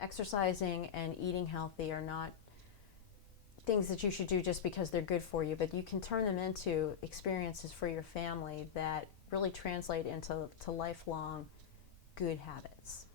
Exercising and eating healthy are not things that you should do just because they're good for you, but you can turn them into experiences for your family that really translate into lifelong good habits.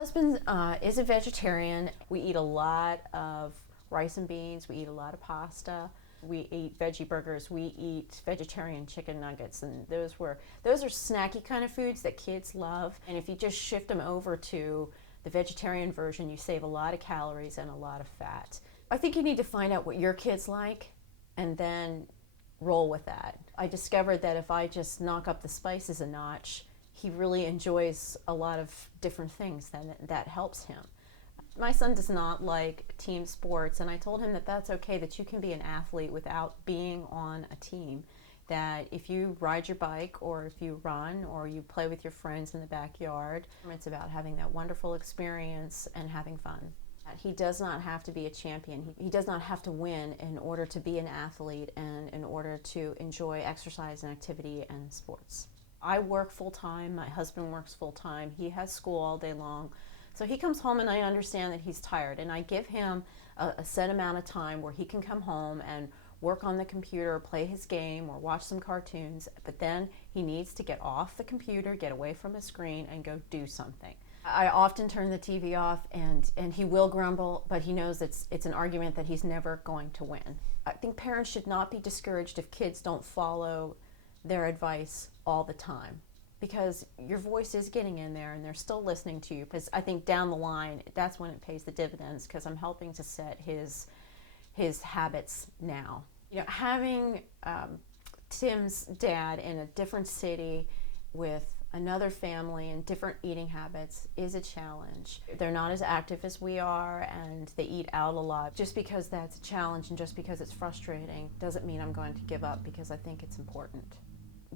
My husband is a vegetarian. We eat a lot of rice and beans. We eat a lot of pasta. We eat veggie burgers. We eat vegetarian chicken nuggets, and those are snacky kind of foods that kids love. And if you just shift them over to the vegetarian version, you save a lot of calories and a lot of fat. I think you need to find out what your kids like and then roll with that. I discovered that if I just knock up the spices a notch, he really enjoys a lot of different things, then that helps him. My son does not like team sports, and I told him that that's okay, that you can be an athlete without being on a team. That if you ride your bike, or if you run, or you play with your friends in the backyard, it's about having that wonderful experience and having fun. He does not have to be a champion. He does not have to win in order to be an athlete and in order to enjoy exercise and activity and sports. I work full-time, my husband works full-time, he has school all day long. So he comes home and I understand that he's tired, and I give him a set amount of time where he can come home and work on the computer, play his game, or watch some cartoons, but then he needs to get off the computer, get away from a screen, and go do something. I often turn the TV off, and he will grumble, but he knows it's an argument that he's never going to win. I think parents should not be discouraged if kids don't follow their advice all the time, because your voice is getting in there and they're still listening to you. Because I think down the line, that's when it pays the dividends, because I'm helping to set his habits now. Having Tim's dad in a different city with another family and different eating habits is a challenge. They're not as active as we are, and they eat out a lot. Just because that's a challenge and just because it's frustrating doesn't mean I'm going to give up, because I think it's important.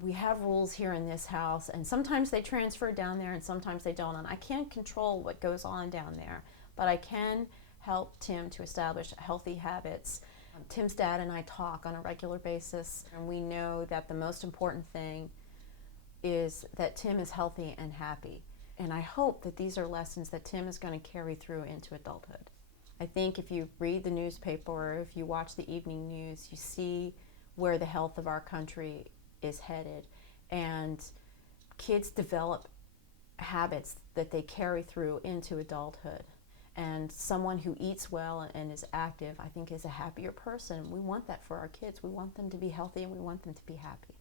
We have rules here in this house, and sometimes they transfer down there and sometimes they don't, and I can't control what goes on down there, but I can help Tim to establish healthy habits. Tim's dad and I talk on a regular basis, and we know that the most important thing is that Tim is healthy and happy. And I hope that these are lessons that Tim is going to carry through into adulthood. I think if you read the newspaper or if you watch the evening news, you see where the health of our country is headed. And kids develop habits that they carry through into adulthood. And someone who eats well and is active, I think, is a happier person. We want that for our kids. We want them to be healthy and we want them to be happy.